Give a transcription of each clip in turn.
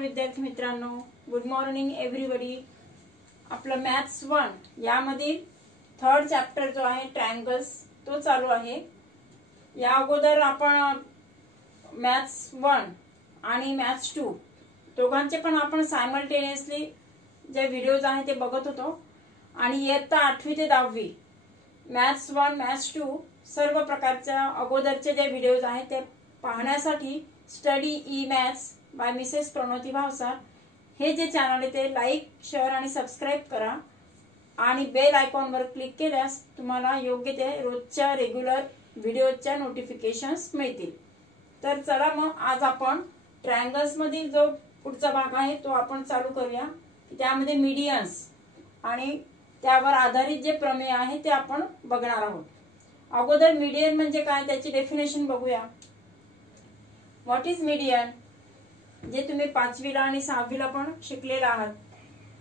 विद्यार्थी मित्रांनो, good morning everybody. आपलं मॅथ्स 1 यामधील थर्ड चॅप्टर जो आहे ट्रायंगल्स तो चालू आहे। या अगोदर आपण मॅथ्स 1 आणि मॅथ्स 2 दोघांचे पण आपण सायमल्टेनियसली जे व्हिडिओज आहेत ते बघत होतो आणि इयत्ता 8वी ते 10वी मॅथ्स 1 मॅथ्स 2 सर्व प्रकारच्या अगोदरचे जे व्हिडिओज आहेत ते पाहण्यासाठी study E maths by Mrs Pranoti Bhavsar हे जे चॅनल आहे ते लाईक शेअर आणि सबस्क्राइब करा आणि बेल आयकॉनवर क्लिक केल्यास तुम्हाला योग्य ते रोजच्या रेग्युलर व्हिडिओच्या नोटिफिकेशन्स मिळतील। तर चला मग आज आपण ट्रायंगल्स मधील जो पुढचा भाग आहे तो आपण चालू करूया। त्यामध्ये मीडियन्स आणि त्यावर आधारित जे प्रमेय आहे ते आपण बघणार आहोत। अगोदर मीडियन म्हणजे काय त्याची डेफिनेशन बघूया। What is median? जे तुम्ही 5वीला आणि 6वीला पण शिकलेला आहात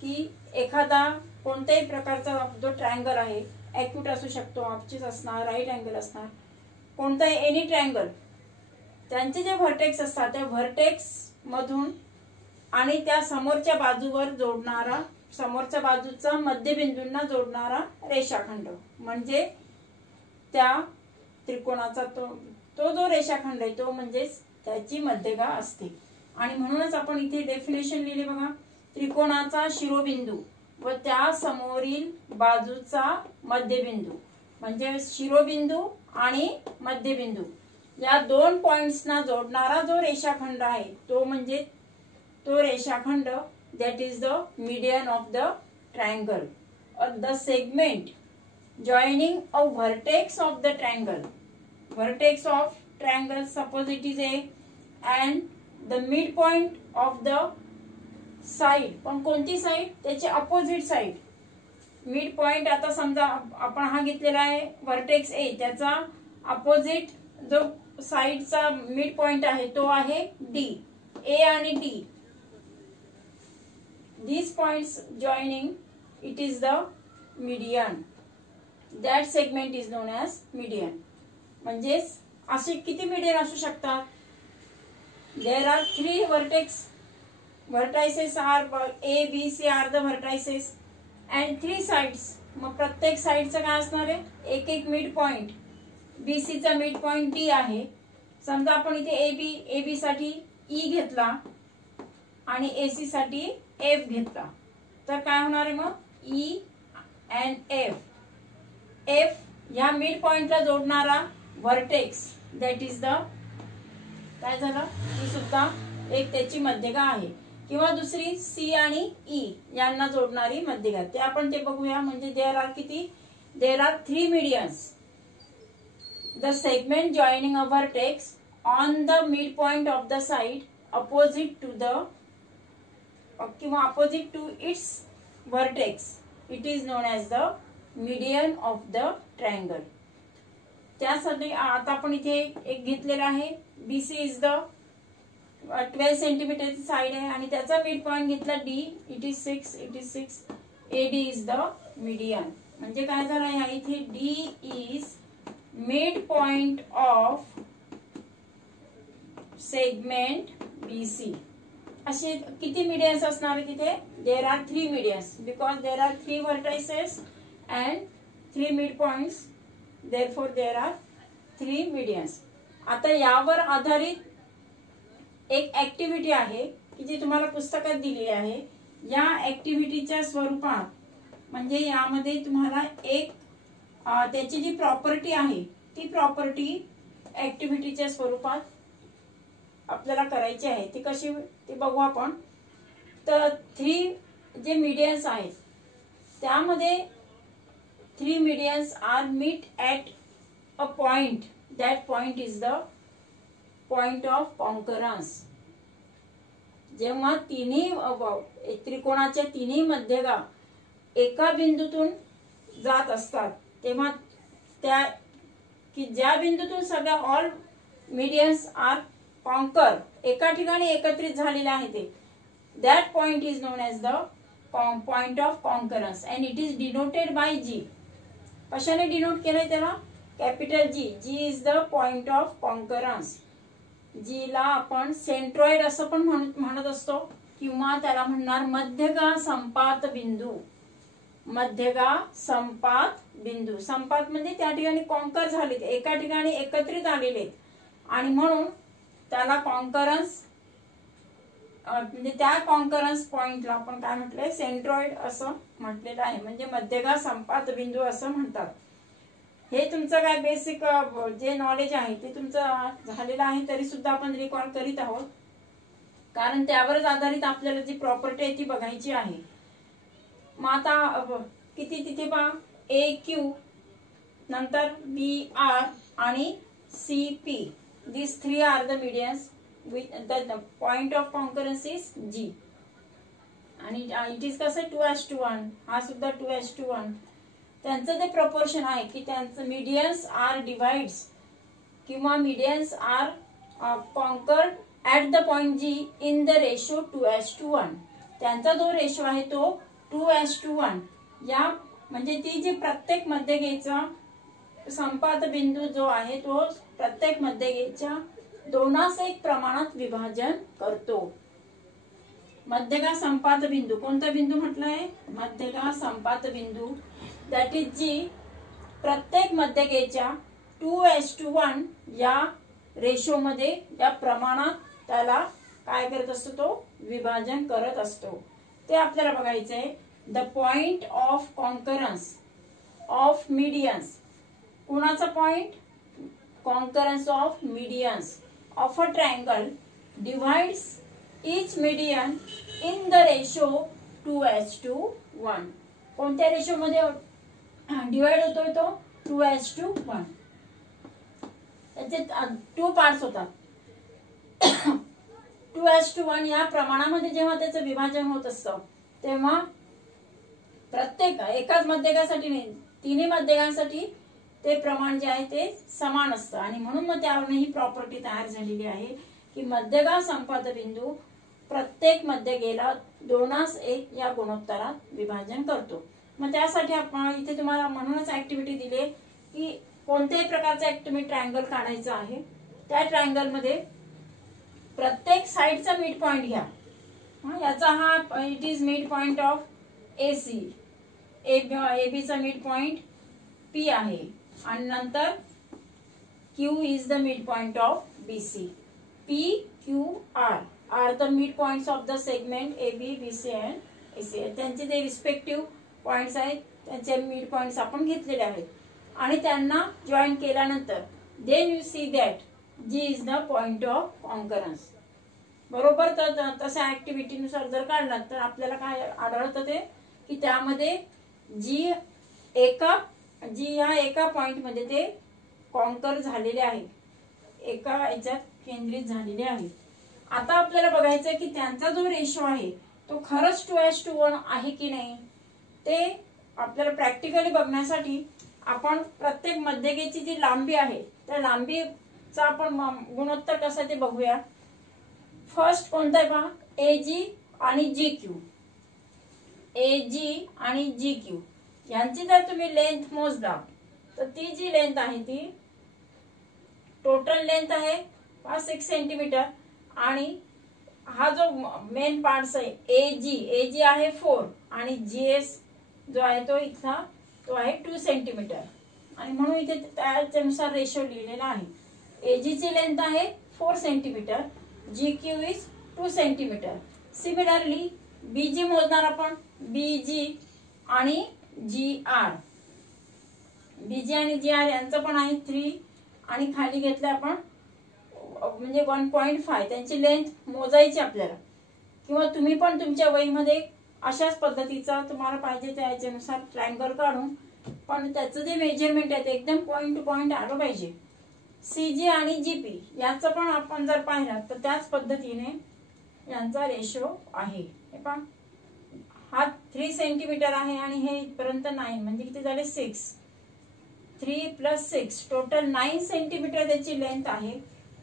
की एखादा कोणत्याही प्रकारचा जो ट्रायंगल आहे, ॲक्यूट असू शकतो, ऑब्च्युज असणार, राईट अँगल असणार, कोणताही एनी ट्रायंगल, त्यांचे जे व्हर्टेक्स असतात त्या व्हर्टेक्स मधून आणि त्या समोरच्या बाजूवर जोडणारा, समोरच्या बाजूचा मध्यबिंदूंना जोडणारा रेषाखंड म्हणजे त्या त्रिकोणाचा तो जो रेषाखंड आहे तो म्हणजेच त्याची मध्यगा असते। आणि म्हणूनच आपण इथे डेफिनेशन लिहिले बघा, त्रिकोणाचा शिरोबिंदू व त्या समोरील बाजूचा मध्यबिंदू म्हणजे शिरोबिंदू आणि मध्यबिंदू या दोन पॉइंट्सना जोडणारा जो रेषाखंड आहे तो म्हणजे तो रेषाखंड that is the median of the triangle or the segment joining a vertex of the triangle. Vertex of triangle suppose it is A and the midpoint of the side, पण कोणती साइड? त्याची अपोजिट साइड। मिड पॉइंट आता समजा आपण हा घेतलेला आहे vertex A, त्याचा अपोजिट जो साइडचा मिड पॉइंट आहे तो आहे D, A आणि D. These points joining it is the median. That segment is known as median. म्हणजे असे किती मीडियन असू शकतात? There are 3 vertices are A, B, C are the vertices and 3 sides. मग प्रत्येक साइडचं काय असणार आहे? एक एक मिड पॉइंट। BC चा मिड पॉइंट D आहे। समजा आपण इथे AB साठी E घेतला आणि AC साठी F घेतला तर काय होणार आहे मग? E and F या मिड पॉइंटला जोडणारा व्हर्टेक्स दॅट इज द काय झालं? ही सुद्धा एक त्याची मध्यगा आहे। किंवा दुसरी C आणि E यांना जोडणारी मध्यगा ते आपण ते बघूया। म्हणजे देयर आर किती? There are 3 medians. The segment joining a vertex on the mid point of the side opposite to the किंवा opposite to its vertex it is known as the median of the triangle. त्यासाठी आता आपण इथे एक घेतलेला आहे। BC is the 12 सेंटीमीटरची side आहे आणि त्याचा मिड पॉइंट घेतला D, it is 6 AD is the median. म्हणजे काय झालं ह्या इथे D is mid point of segment BC। असे किती मीडियन्स असणार तिथे? There are 3 medians because there are 3 vertices and 3 mid points, therefore there are 3 medians. आता यावर आधारित एक ऍक्टिव्हिटी आहे की जी तुम्हाला पुस्तकात दिली आहे। या ऍक्टिव्हिटीच्या स्वरूपात म्हणजे यामध्ये तुम्हाला एक त्याची जी प्रॉपर्टी आहे ती प्रॉपर्टी ऍक्टिव्हिटीच्या स्वरूपात आपल्याला करायची आहे। ती कशी ते बघू आपण। तर 3 जे मीडियन्स आहेत त्यामध्ये 3 medians are meet at a point, that point is the point of concurrence. जेव्हा तिन्ही त्रिकोणाच्या तिन्ही मध्यगा एका बिंदूतून जात असतात तेव्हा त्या की ज्या बिंदूतून सगळ्या ऑल मीडियन्स आर कॉन्कर एका ठिकाणी एकत्रित झालेले आहे ते that point is known as the point of concurrence and it is denoted by G। कशाने डिनोट केलंय त्याला? Capital G is the point of concurrence. G ला आपण सेंट्रॉइड असं पण म्हणत असतो किंवा त्याला म्हणणार मध्यगा संपात बिंदू. मध्यगा संपात बिंदू. संपात म्हणजे त्या ठिकाणी कॉन्कर झालेत, एका ठिकाणी एकत्रित आलेले आणि म्हणून त्याला कॉन्करन्स म्हणजे त्या कॉन्करन्स पॉइंटला आपण काय म्हटलंय सेंट्रॉइड असं म्हटलेलं आहे. म्हणजे मध्यगा संपात बिंदू असं म्हणतात. हे तुमचं काय बेसिक जे नॉलेज आहे ते तुमचं झालेलं आहे, तरी सुद्धा आपण रिकॉल करीत आहोत, कारण त्यावरच आधारित आपल्याला जी प्रॉपर्टी आहे ती बघायची आहे. मग आता किती तिथे पहा, ए क्यू, नंतर बी आर आणि C P. These three are the medians with the point of concurrence is G. आणि it is कसं 2:1. हा सुद्धा 2:1. त्यांचं ते प्रपोर्शन आहे की त्यांचं मीडियन्स आर डिवाइड्स किंवा medians are concurred at the point G in the ratio 2:1. त्यांचा जो रेशो आहे तो 2:1. या म्हणजे ती जी प्रत्येक मध्यगेचा संपात बिंदू जो आहे तो प्रत्येक मध्यगेच्या 2:1 प्रमाणात विभाजन करतो. मध्यगा संपात बिंदू कोणता बिंदू म्हटलंय? मध्यगा संपात बिंदू. दॅट इज जी प्रत्येक मध्यगेच्या 2:1 या रेशो मध्ये या प्रमाणात त्याला काय करत असतो, तो विभाजन करत असतो. ते आपल्याला बघायचंय. The point of concurrence of medians. कुणाचा point? Concurrence of medians of a triangle divides each median in the ratio 2:1. कोणत्या रेशो मध्ये डिवाइड होतोय तो? 2:1. त्याचे 2 पार्ट्स होतात. 2:1 या प्रमाणामध्ये जेव्हा त्याचं विभाजन होत असतं तेव्हा प्रत्येक एकाच मध्यकासाठी नाही, तिन्ही मध्यकांसाठी ते प्रमाण जे आहे ते समान असतं. आणि म्हणून मग त्यावरून ही प्रॉपर्टी तयार झालेली आहे की मध्यगा संपात बिंदू प्रत्येक मध्यगेला 2:1 या गुणोत्तरात विभाजन करतो. मग त्यासाठी आपण इथे तुम्हाला म्हणूनच ऍक्टिव्हिटी दिली की कोणत्याही प्रकारचा एक तुम्ही ट्रायंगल काढायचा आहे. त्या ट्रायंगल मध्ये प्रत्येक साइडचा मिड पॉइंट घ्या. याचा हा it is mid point of AC. AB चा मिड पॉइंट P आहे आणि नंतर Q is the mid point of BC. P, Q, R are the mid points of the segment AB, BC and AC. त्यांचे जे respective points आहेत त्यांचे mid points आपण घेतलेले आहेत आणि त्यांना जॉईन केल्यानंतर then you see that G is the point of concurrence. बरोबर. तर तशा ऍक्टिव्हिटीनुसार जर काढलात तर आपल्याला काय आढळतं ते की त्यामध्ये G ह्या एका पॉइंट मध्ये ते कॉन्कर झालेले आहे, एका याच्यात केंद्रित झालेले आहे. आता आपल्याला बघायचं की त्यांचा जो रेशो आहे तो खरंच 2:1 आहे की नाही ते आपल्याला प्रॅक्टिकली बघण्यासाठी आपण प्रत्येक मध्यगेची जी लांबी आहे त्या लांबीचा आपण गुणोत्तर कसं ते बघूया. फर्स्ट कोणता आहे पहा, AG आणि GQ. AG आणि GQ यांची जर तुम्ही लेंथ मोजला तर ती जी लेंथ आहे ती टोटल लेंथ आहे 6 सेंटीमीटर आणि हा जो मेन पार्ट आहे AG आहे 4 आणि GS जो आहे तो इथला तो आहे 2 सेंटीमीटर आणि म्हणून इथे त्याच्यानुसार रेशो लिहिलेला आहे. AG ची लेंथ आहे 4 centimetre, GQ is 2 centimetre. Similarly BG मोजणार आपण. BG आणि GR. BG आणि GR यांचं पण आहे 3 आणि खाली घेतलं आपण म्हणजे 1.5 त्यांची लेंथ मोजायची आपल्याला किंवा तुम्ही पण तुमच्या वहीमध्ये अशाच पद्धतीचा तुम्हाला पाहिजे त्या याच्यानुसार ट्रायंगल काढून पण त्याचं जे मेजरमेंट आहे ते एकदम पॉइंट टू पॉइंट आलं पाहिजे. CG आणि GP याचं पण आपण जर पाहिलं तर त्याच पद्धतीने यांचा रेशो आहे. हे पहा हा 3 सेंटीमीटर आहे आणि हे इथपर्यंत 9 म्हणजे किती झाले 6. 3 + 6 टोटल 9 सेंटीमीटर त्याची लेंथ आहे.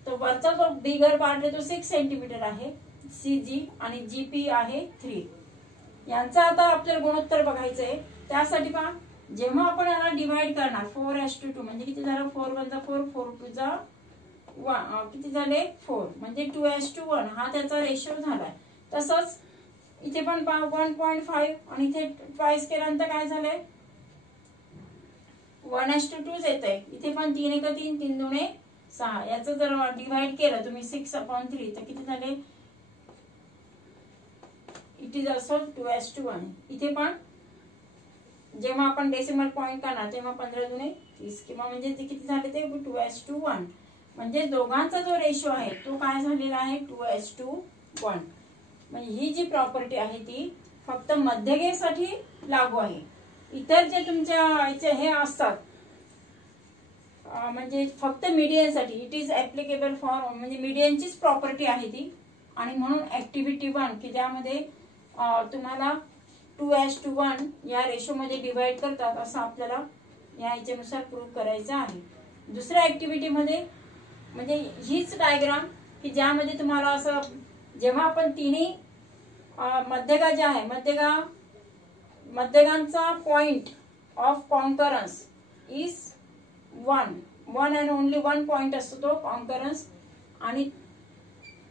तर वरचा जो बिगर पार्ट आहे तो 6 सेंटीमीटर आहे. CG आणि GP आहे 3. यांचा आता आपल्याला गुणोत्तर बघायचं आहे. त्यासाठी पहा जेव्हा आपण याला डिवाइड करणार 4:2 म्हणजे किती झालं 4 × 4 4 × 2 किती झाले 4 म्हणजे 2:1 हा त्याचा रेशो झालाय. तसंच इथे पण 1.5 आणि इथे ट्वाइस केल्यानंतर काय झालंय 1:2 येत आहे. इथे पण 3 1 3 3 2 6. याचं जर डिवाइड केलं तुम्ही 6/3 तर किती झाले, इट इज ऑल्सो 2:1. इथे पण जेव्हा आपण डेसिमल पॉइंट करणार तेव्हा 15 दुणे 30 किंवा म्हणजे ते किती झाले ते 2:1. म्हणजे दोघांचा जो रेशो आहे तो काय झालेला आहे 2:1. म्हणजे ही जी प्रॉपर्टी आहे ती फक्त मध्यगेसाठी लागू आहे. इतर जे तुमच्या हे असतात म्हणजे फक्त मीडियनसाठी इट इज ऍप्लिकेबल फॉर म्हणजे मीडियनचीच प्रॉपर्टी आहे ती. आणि म्हणून ऍक्टिव्हिटी 1 की ज्यामध्ये तुम्हाला 2:1 या रेशो मध्ये डिवाइड करतात असं आपल्याला या याच्यानुसार प्रूव्ह करायचं आहे. दुसऱ्या ऍक्टिव्हिटी मध्ये म्हणजे हीच डायग्राम की ज्यामध्ये तुम्हाला असं जेव्हा आपण तिन्ही मध्यगा जे आहे मध्यगांचा point of concurrence is 1 and only 1 point असतो तो कॉन्करन्स. आणि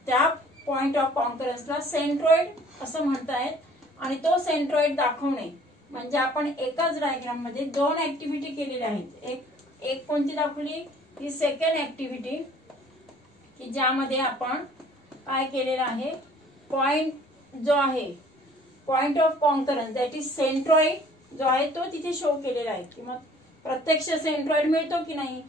त्या पॉइंट ऑफ कॉन्करन्सला सेंट्रॉइड असं म्हणतायत. आणि तो सेंट्रॉइड दाखवणे म्हणजे आपण एकाच डायग्राम मध्ये 2 ऍक्टिव्हिटी केलेल्या आहेत. एक कोणती दाखवली ही सेकंड ऍक्टिव्हिटी की ज्यामध्ये आपण काय केलेलं आहे पॉइंट जो आहे point of concurrence that is centroid जो आहे तो तिथे शो केलेला आहे. किंवा प्रत्यक्ष सेंट्रॉइड मिळतो की नाही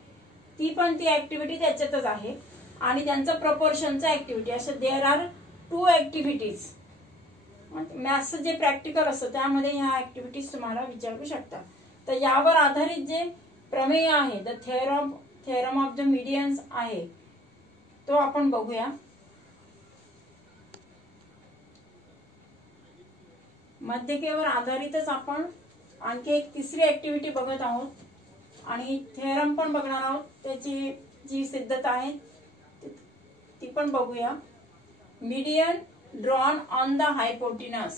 ती पण ती ऍक्टिव्हिटी त्याच्यातच आहे. आणि त्यांचं प्रपोर्शनचा ऍक्टिव्हिटी असं देअर आर 2 ऍक्टिव्हिटीज. मॅथ्सचं जे प्रॅक्टिकल असतं त्यामध्ये ह्या ऍक्टिव्हिटीज तुम्हाला विचारू शकता. तर यावर आधारित जे प्रमेय आहे द थेरम ऑफ द मीडियन्स आहे तो आपण बघूया. मध्यकेवर आधारितच आपण आणखी एक तिसरी ऍक्टिव्हिटी बघत आहोत आणि थेरम पण बघणार आहोत. त्याची जी सिद्धता आहे ती पण बघूया. Median drawn on the hypotenuse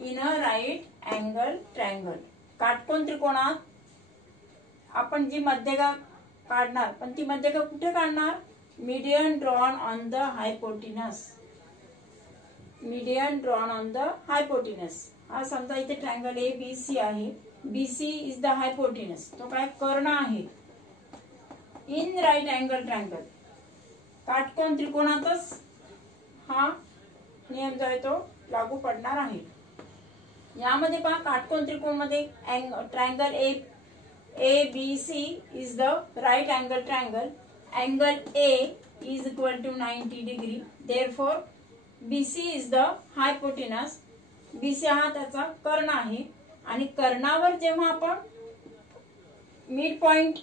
in a right angle triangle. काटकोन त्रिकोणात आपण जी मध्यगा काढणार पण ती मध्यगा कुठे काढणार median drawn on the hypotenuse. Median drawn on the hypotenuse हा समजा इथे ट्रायंगल ABC आहे. BC इज द हायपोटिनस तो काय कर्ण आहे इन राईट अँगल ट्रायंगल. काटकोन त्रिकोणातच हा नियम जो आहे तो लागू पडणार आहे. यामध्ये पहा काटकोन त्रिकोण मध्ये triangle ABC is the right angle triangle. Angle A is equal to 90 degree. Therefore BC is the hypotenuse. BC हा त्याचा कर्ण आहे. आणि कर्णावर जेव्हा आपण मिड पॉइंट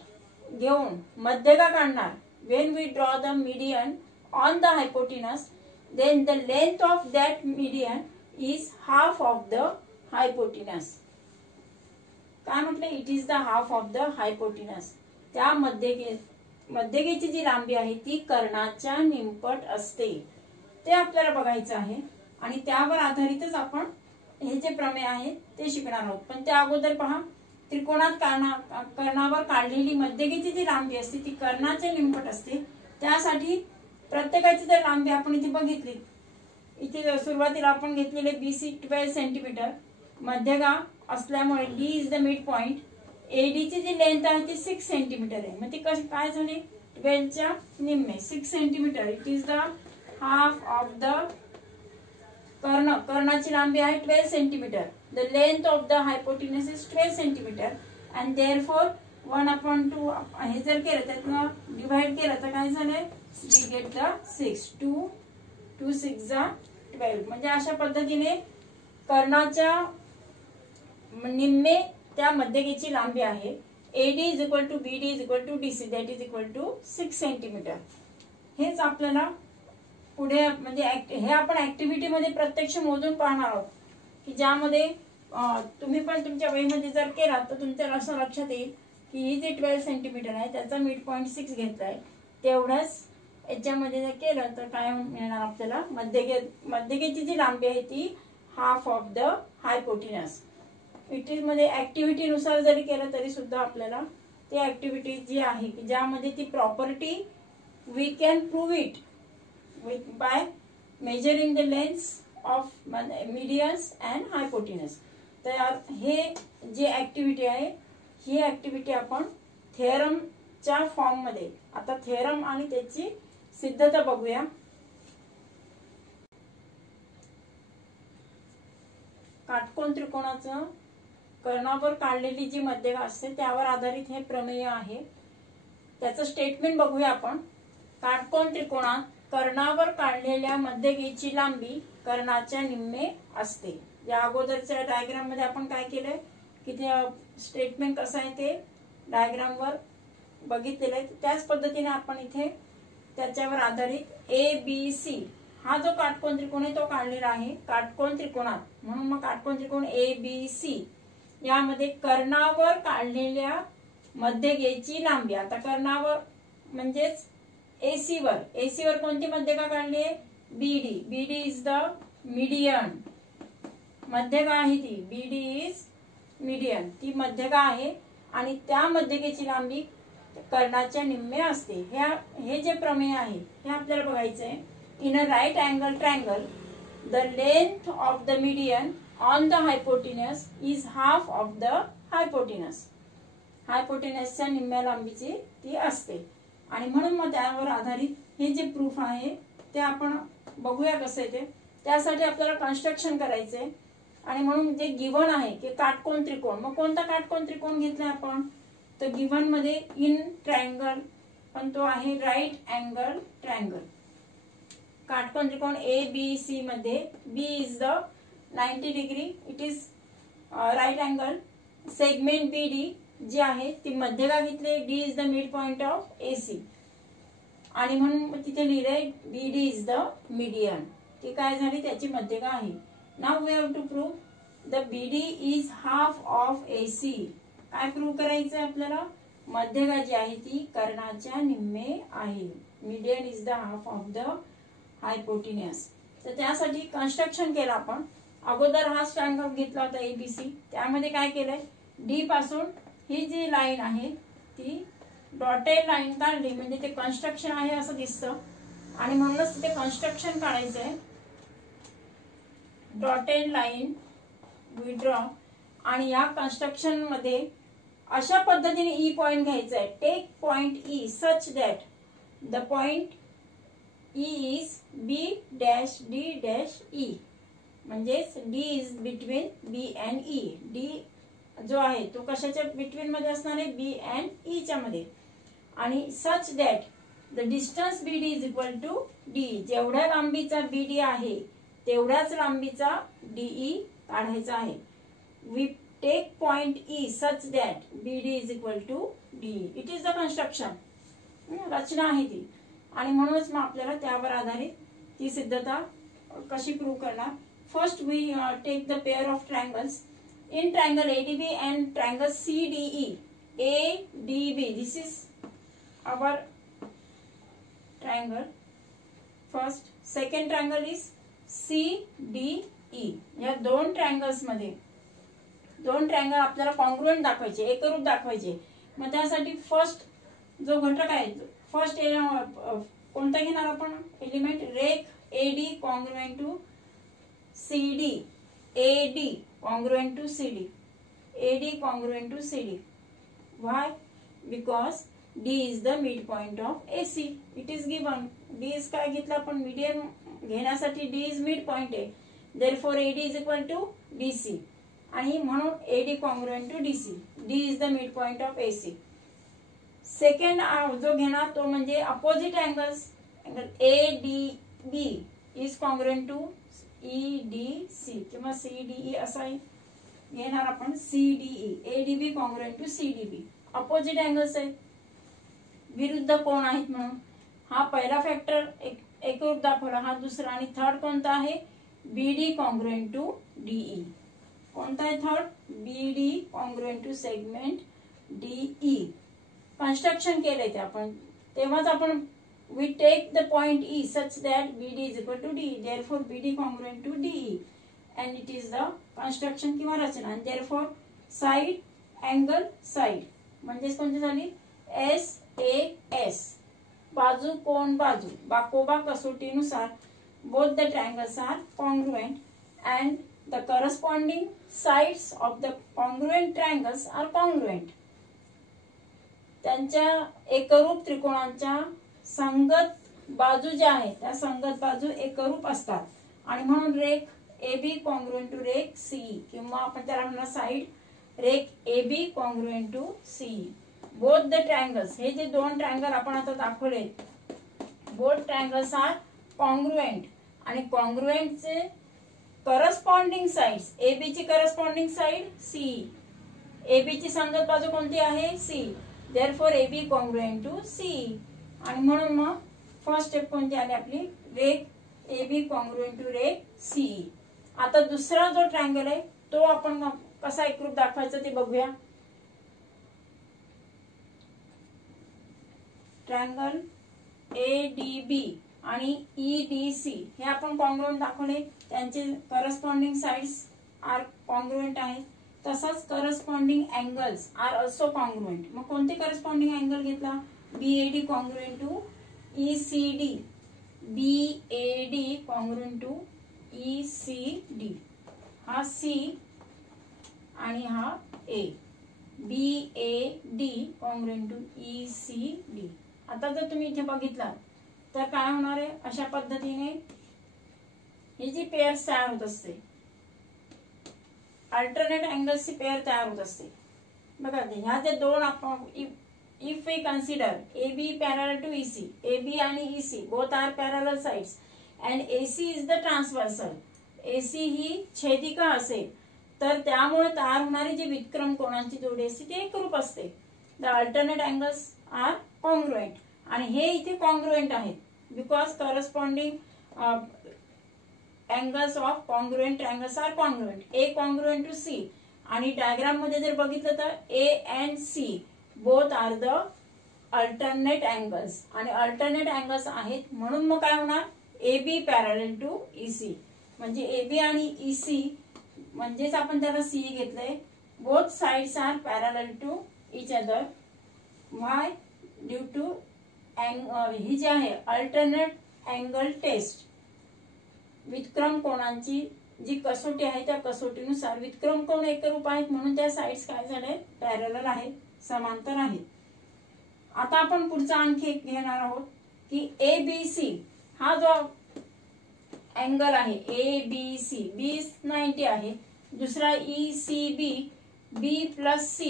घेऊन मध्यगा काढणार when we draw the median on the hypotenuse then the length of that median is half of the hypotenuse. काय म्हटलं it is the half of the hypotenuse. त्या मध्यगेची जी लांबी आहे ती कर्णाच्या निमपट असते ते आपल्याला बघायचं आहे. आणि त्यावर आधारितच आपण हे जे प्रमेय आहे ते शिकणार आहोत. पण त्या अगोदर पहा त्रिकोणात कर्णावर काढलेली मध्यगेची जी लांबी असते ती कर्णाच्या निमपट असते. त्यासाठी प्रत्येकाची जर लांबी आपण इथे बघितली इथे सुरुवातीला आपण घेतलेले BC 12 सेंटीमीटर मध्यगा असल्यामुळे D is the mid point. AD ची जी लेंथ आहे ती 6 सेंटीमीटर आहे. मग ती कशी काय झाली 12 च्या निम्मे 6 centimetre. It is the half of the कर्णाची लांबी आहे 12 centimetre. The length of the hypotenuse is 12 centimetre and therefore 1/2 हे जर केलं त्यातनं डिवाइड केलं तर काय झालंय वी गेट द 6. 2 6 12. म्हणजे अशा पद्धतीने कर्णाच्या निम्मे त्या मध्यगेची लांबी आहे. AD is equal to BD is equal to DC that is equal to 6 centimetre. हेच आपल्याला पुढे म्हणजे हे आपण ऍक्टिव्हिटी मध्ये प्रत्यक्ष मोजून पाहणार आहोत की ज्यामध्ये तुम्ही पण तुमच्या वहीमध्ये जर केला तर तुमच्या असं लक्षात येईल की ही जी 12 सेंटीमीटर आहे त्याचा मिड पॉइंट 6 घेतलाय. तेवढंच याच्यामध्ये जर केलं तर काय मिळणार आपल्याला मध्यगेची जी लांबी आहे ती half of the hypotenuse. It is मध्ये ऍक्टिव्हिटी नुसार जरी केलं तरी सुद्धा आपल्याला ती ऍक्टिव्हिटी जी आहे की ज्यामध्ये ती property we can prove it by measuring the lengths of medians and hypotenuse. तर हे जे ऍक्टिव्हिटी आहे ही ऍक्टिव्हिटी आपण थेरमच्या फॉर्म मध्ये, आता थेरम आणि त्याची सिद्धता बघूया. काटकोन त्रिकोणाचं कर्णावर काढलेली जी मध्यगा असते त्यावर आधारित हे प्रमेय आहे. त्याचं स्टेटमेंट बघूया आपण. काटकोन त्रिकोणात कर्णावर काढलेल्या मध्यगेची लांबी कर्णाच्या निम्मे असते. या अगोदरच्या डायग्राम मध्ये आपण काय केलंय की ते स्टेटमेंट कसं आहे ते डायग्राम वर बघितलेलं आहे. त्याच पद्धतीने आपण इथे त्याच्यावर आधारित ABC हा जो काटकोन त्रिकोण आहे तो काढलेला आहे काटकोन त्रिकोणात. म्हणून मग काटकोन त्रिकोण ABC यामध्ये कर्णावर काढलेल्या मध्यगेची लांबी, आता कर्णावर म्हणजेच AC वर कोणती मध्यगा काढली आहे? BD is the median. मध्यगा आहे ती, BD इज मीडियन, ती मध्यगा आहे आणि त्या मध्यगेची लांबी कर्णाच्या निम्मे असते. हे जे प्रमेय आहे हे आपल्याला बघायचं आहे. In a right angle triangle the length of the median on the hypotenuse is half of the hypotenuse. हायपोटिनसच्या निम्म्या लांबीची ती असते. आणि म्हणून मग त्यावर आधारित हे जे प्रूफ आहे ते आपण बघूया कसं आहे ते. त्यासाठी आपल्याला कन्स्ट्रक्शन करायचंय आणि म्हणून जे गिव्हन आहे की काटकोन त्रिकोण, मग कोणता काटकोन त्रिकोण घेतलाय आपण? तर गिव्हन मध्ये इन ट्रायंगल, पण तो आहे राईट अँगल ट्रायंगल. काटकोन त्रिकोण ABC मध्ये B is the 90 degree, it is right angle. Segment BD जी आहे ती मध्यगा घेतली, D is the mid point of AC आणि म्हणून तिथे लिहिलंय BD इज द मीडियन. ती काय झाली? त्याची मध्यगा आहे. Now we have to prove the BD is half of AC. काय प्रूव्ह करायचं आपल्याला? मध्यगा जी आहे ती कर्णाच्या निम्मे आहे. Median is the half of the hypotenuse. तर त्यासाठी कन्स्ट्रक्शन केलं आपण. अगोदर हा ट्रायंगल घेतला होता ABC, त्यामध्ये काय केलंय D पासून ही जी लाईन आहे ती डॉटेड लाईन काढली म्हणजे ते कन्स्ट्रक्शन आहे असं दिसतं आणि म्हणूनच तिथे कन्स्ट्रक्शन काढायचंय. डॉटेड लाईन वी ड्रॉ आणि या कन्स्ट्रक्शन मध्ये अशा पद्धतीने E पॉइंट घ्यायचा आहे. Take point E such that the point E is B dash D dash E, म्हणजेच D is between B and E. D जो आहे तो कशाच्या बिटवीन मध्ये असणार आहे? B अँड E च्या मध्ये. आणि such that the distance BD is equal to D. जेवढ्या लांबीचा BD आहे तेवढ्याच लांबीचा DE काढायचा आहे. We take point E such that BD is equal to D. It is the construction, रचना आहे ती. आणि म्हणूनच मग आपल्याला त्यावर आधारित ती सिद्धता कशी प्रूव्ह करणार. First we take the pair of triangles in triangle ADB and triangle CDE. ADB, this is our triangle. First, second triangle is CDE. या दोन ट्रायंगल्स मध्ये दोन ट्रायंगल आपल्याला कॉन्ग्रुएंट दाखवायचे, एकरूप दाखवायचे. मग त्यासाठी फर्स्ट जो घटक आहे, फर्स्ट कोणता घेणार आपण एलिमेंट? रेख AD congruent to CD. AD congruent to CD. AD congruent to CD. Why? Because D is the midpoint of AC. It is given. D is काय घेतलं आपण? मीडियन घेण्यासाठी D is midpoint आहे. Therefore AD is equal to DC. आणि म्हणून AD congruent to DC. D is the midpoint of AC. Second जो घेणार तो म्हणजे opposite angles. Angle ADB is congruent to EDC किंवा CDE असा घेणार आपण. CDE ADB congruent to CDB. Opposite angles आहेत, विरुद्ध कोण आहेत म्हणून हा पहिला फॅक्टर एकरूप दाखवला. हा दुसरा. आणि थर्ड कोणता आहे? BD congruent to DE. कोणता आहे third? BD congruent to segment DE. Construction केलंय ते आपण. तेव्हाच आपण we take the point E such that BD is equal to DE. Therefore BD congruent to DE and it is the construction किंवा रचना. And therefore side angle side म्हणजे कोणती झाली? SAS. बाजू कोण बाजू. बाकोबा कसोटीनुसार both the triangles are congruent and the corresponding sides of the congruent triangles are congruent. त्यांच्या एकरूप त्रिकोणांच्या संगत बाजू ज्या आहेत त्या संगत बाजू एकरूप असतात आणि म्हणून रेख AB congruent to रेख CE किंवा आपण त्याला म्हणणार साइड रेख AB congruent to CE. Both the triangles, हे जे दोन ट्रायंगल आपण आता दाखवले, बोथ ट्रायंगल्स आर कॉन्ग्रुएंट आणि कॉन्ग्रुएंटचे करस्पॉन्डिंग साइड्स, AB ची करस्पॉन्डिंग साइड CE, AB ची संगत बाजू कोणती आहे CE, therefore AB congruent to CE. आणि म्हणून मग फर्स्ट स्टेप कोणती आली आपली, रेख AB कॉन्ग्रुएंट टू रेख CE. आता दुसरा जो ट्रायंगल आहे तो आपण कसा एकरूप दाखवायचा ते बघूया. ट्रायंगल ADB आणि EDC हे आपण कॉन्ग्रुएंट दाखवले, त्यांचे करस्पॉन्डिंग साइड्स आर कॉन्ग्रुएंट आहेत. तसंच corresponding angles are also congruent. मग कोणते करस्पॉन्डिंग अँगल घेतला, BAD congruent to ECD, BAD congruent to ECD, हा C आणि हा A, BAD congruent to ECD. आता जर तुम्ही इथे बघितला तर काय होणार आहे, अशा पद्धतीने ही जी पेअर तयार होत असते, अल्टरनेट अँगल्सची पेअर तयार होत असते. बघा ह्या जे दोन आपण if we consider AB parallel to EC, AB आणि EC both are parallel sides and AC is the transversal, AC ही छेदिका असेल तर त्यामुळे तयार होणारी जी विक्रम कोणांची जोडी असते ती एकरूप असते. The alternate angles are congruent आणि हे इथे कॉन्ग्रुएंट आहेत because corresponding angles of congruent triangles are congruent. A congruent to C आणि डायग्राम मध्ये जर बघितलं तर A and C both are the alternate angles आणि अल्टरनेट अँगल्स आहेत म्हणून मग काय होणार, AB पॅरलल टू EC म्हणजे AB आणि EC म्हणजेच आपण त्याला CE घेतलंय. Both sides are parallel to each other. Why, due to ही जी आहे अल्टरनेट अँगल टेस्ट, विक्रम कोणांची जी कसोटी आहे त्या कसोटीनुसार विक्रम कोण एकरूप आहेत म्हणून त्या साइड्स काय झाले, पॅरलल आहेत, समांतर आहेत. आता आपण पुढचा आणखी एक घेणार आहोत की ABC हा जो अँगल आहे ABC, B 90 आहे, दुसरा ECB B+C,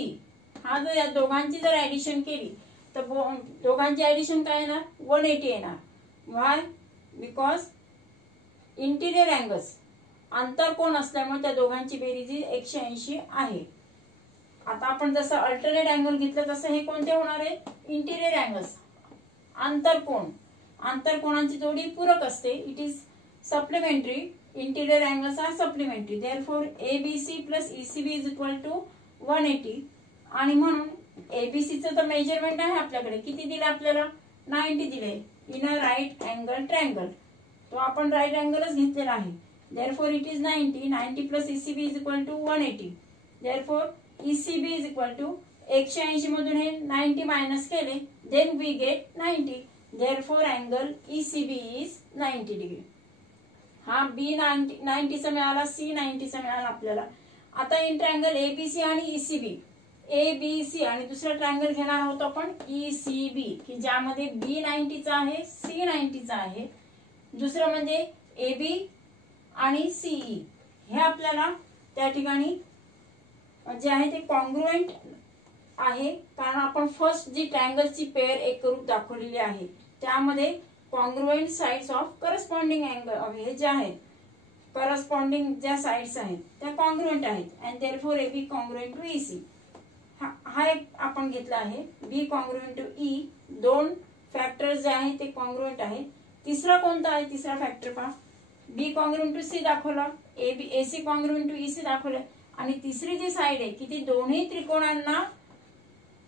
हा जर या दोघांची जर ऍडिशन केली तर दोघांची ऍडिशन काय येणार, 180 येणार. व्हाय, बिकॉज इंटिरियर अँगल्स आंतरकोन असल्यामुळे त्या दोघांची बेरीज 180 आहे. आता आपण जसं अल्टरनेट अँगल घेतलं तसं हे कोणते होणार आहे, इंटिरियर अँगल्स, आंतरकोन, आंतरकोनांची जोडी पूरक असते. It is supplementary, interior angles are supplementary. Therefore ABC plus ECB is equal to 180 आणि म्हणून ABCचं तर मेजरमेंट आहे आपल्याकडे, किती दिले आपल्याला, 90 दिले in a right angle triangle. तो आपण राईट अँगलच घेतलेला आहे. Therefore it is 90 plus ECB is equal to 180. Therefore ECB is equal to 180 मधून हे 90 मायनस केले then we get 90. Therefore angle ECB is 90 degree. हा B 90चा मिळाला, C 90चा मिळाला आपल्याला. आता इन ट्रायंगल ABC आणि ECB, ABC आणि दुसरा ट्रायंगल घेणार आहोत आपण ECB की ज्यामध्ये B 90चा आहे, C 90चा आहे. दुसरं म्हणजे AB आणि CE हे आपल्याला त्या ठिकाणी जे आहे ते कॉन्ग्रुएंट आहे कारण आपण फर्स्ट जी ट्रायंगलची पेअर एकरूप दाखवलेली आहे त्यामध्ये congruent sides of corresponding angle हे जे आहेत, करस्पॉन्डिंग ज्या साइड्स आहेत त्या कॉन्ग्रुएंट आहेत and therefore AB congruent to EC. हा एक आपण घेतला आहे B कॉन्ग्रुएंट टू E. दोन फॅक्टर्स जे आहेत ते कॉन्ग्रुएंट आहेत. तिसरा कोणता आहे, तिसरा फॅक्टर पहा, B कॉन्ग्रुएंट टू C दाखवला, AC कॉन्ग्रुएंट टू EC दाखवलं आणि तिसरी जी साइड आहे की ती दोन्ही त्रिकोणांना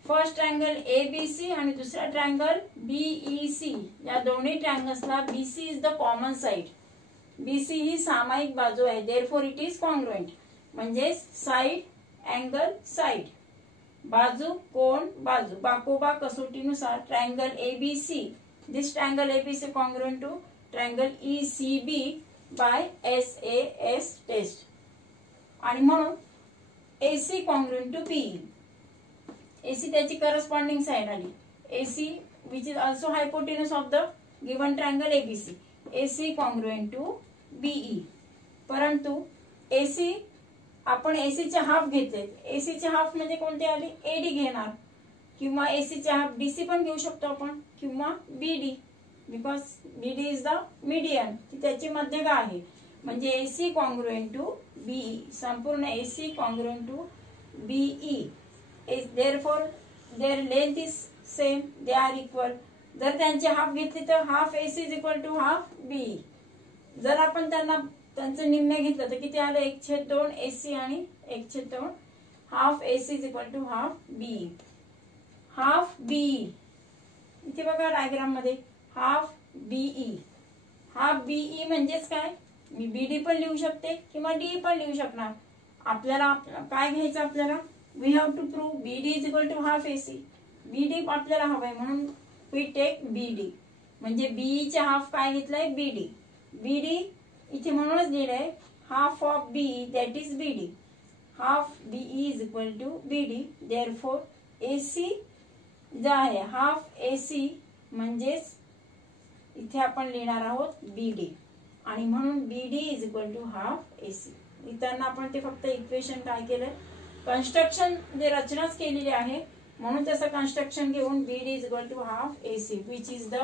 फर्स्ट ट्रायंगल ABC आणि दुसरा ट्रायंगल BEC या दोन्ही ट्रायंगल्सला BC is the common side. BC ही सामायिक बाजू आहे. देयरफॉर इट इज कॉन्ग्रुएंट म्हणजे साइड अँगल साइड, बाजू कोण बाजू, बाकोबा कसोटीनुसार triangle ABC, this triangle ABC congruent to triangle ECB by SAS test. आणि म्हणून AC congruent to BE. AC त्याची करस्पॉन्डिंग साइड आली. AC which is also hypotenuse of the given triangle ABC. AC congruent to BE. परंतु AC आपण AC चे half घेतले. AC चे half म्हणजे कोणते आले? AD घेणार, किंवा AC चे हाफ DC पण घेऊ शकतो आपण, किंवा BD, because BD is the median, ती त्याची मध्यगा आहे. म्हणजे AC कॉन्ग्रुएंट टू BE, संपूर्ण AC congruent to BE is therefore their length is same, they are equal. जर त्यांचे हाफ घेतले तर half AC is equal to half BE. जर आपण त्यांचं निम्मे घेतलं तर किती आलं? 1/2 AC आणि 1/2 half AC is equal to half BE. Half BE इथे बघा डायग्राम मध्ये हाफ BE. हाफ BE म्हणजेच काय? मी BD पण लिहू शकते किंवा DE पण लिहू शकणार. आपल्याला काय घ्यायचं? आपल्याला we have to prove BD is equal to half AC. BD आपल्याला हवंय म्हणून वी टेक BD. म्हणजे BE चे हाफ काय घेतलंय? BD. BD इथे म्हणूनच लिहिलंय half of BE that is BD. Half BE is equal to BD. Therefore AC जे आहे हाफ AC म्हणजेच इथे आपण लिहिणार आहोत BD, आणि म्हणून BD is equal to half AC. लिहिताना आपण ते फक्त इक्वेशन काय केलंय? कन्स्ट्रक्शन जे रचनाच केलेली आहे, म्हणून त्याचं कन्स्ट्रक्शन घेऊन BD is equal to half AC which is the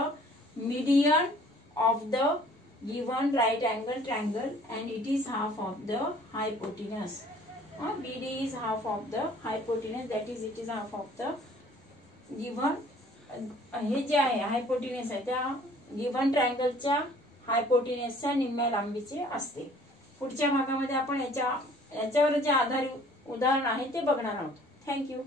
median of the given right angle triangle and it is half of the hypotenuse. BD is half of the hypotenuse, that is it is half of the given. हे जे आहे हायपोटेन्यूस आहे त्या given ट्रायंगलच्या हायपोटेन्यूसच्या निम्म्या लांबीचे असते. पुढच्या भागामध्ये आपण याच्यावर जे आधारित उदाहरण आहे ते बघणार आहोत. थँक्यू.